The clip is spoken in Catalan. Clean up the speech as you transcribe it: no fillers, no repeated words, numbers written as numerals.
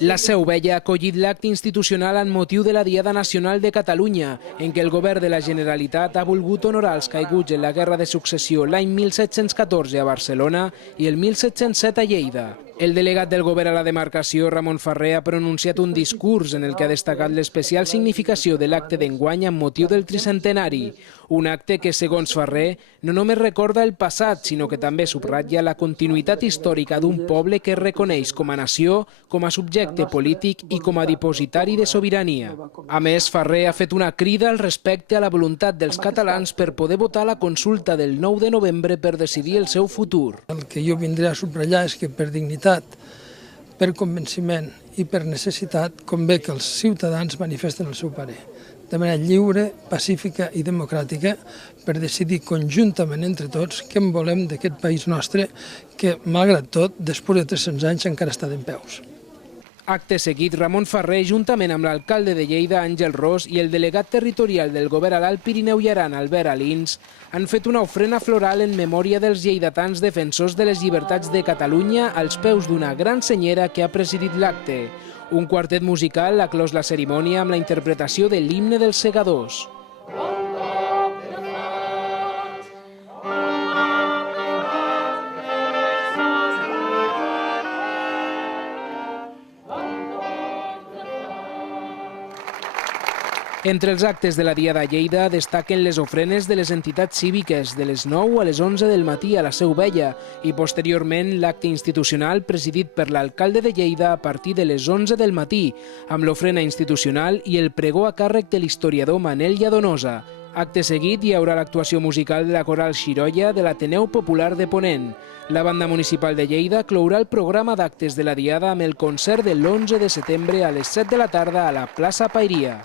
La Seu Vella ha acollit l'acte institucional en motiu de la Diada Nacional de Catalunya, en què el govern de la Generalitat ha volgut honorar els caiguts en la Guerra de Successió l'any 1714 a Barcelona i el 1707 a Lleida. El delegat del govern a la demarcació, Ramon Ferrer, ha pronunciat un discurs en el que ha destacat l'especial significació de l'acte d'enguany amb motiu del tricentenari. Un acte que, segons Ferrer, no només recorda el passat, sinó que també subratlla la continuïtat històrica d'un poble que es reconeix com a nació, com a subjecte polític i com a dipositari de sobirania. A més, Ferrer ha fet una crida al respecte a la voluntat dels catalans per poder votar la consulta del 9 de novembre per decidir el seu futur. El que jo vindré a subratllar és que per dignitat, per convenciment i per necessitat convé que els ciutadans manifesten el seu parer de manera lliure, pacífica i democràtica per decidir conjuntament entre tots què en volem d'aquest país nostre que, malgrat tot, després de 300 anys encara està dempeus. Acte seguit, Ramon Ferrer, juntament amb l'alcalde de Lleida, Àngel Ros, i el delegat territorial del govern a l'Alt Pirineu i Aran, Albert Alins, han fet una ofrena floral en memòria dels lleidatans defensors de les llibertats de Catalunya als peus d'una gran senyera que ha presidit l'acte. Un quartet musical ha clos la cerimònia amb la interpretació de l'himne dels segadors. Entre els actes de la Diada a Lleida destaquen les ofrenes de les entitats cíviques de les 9 a les 11 del matí a la Seu Vella i posteriorment l'acte institucional presidit per l'alcalde de Lleida a partir de les 11 del matí amb l'ofrena institucional i el pregó a càrrec de l'historiador Manel Lladonosa. Acte seguit hi haurà l'actuació musical de la coral Xirolla de l'Ateneu Popular de Ponent. La banda municipal de Lleida clourà el programa d'actes de la Diada amb el concert de l'11 de setembre a les 7 de la tarda a la plaça Pairia.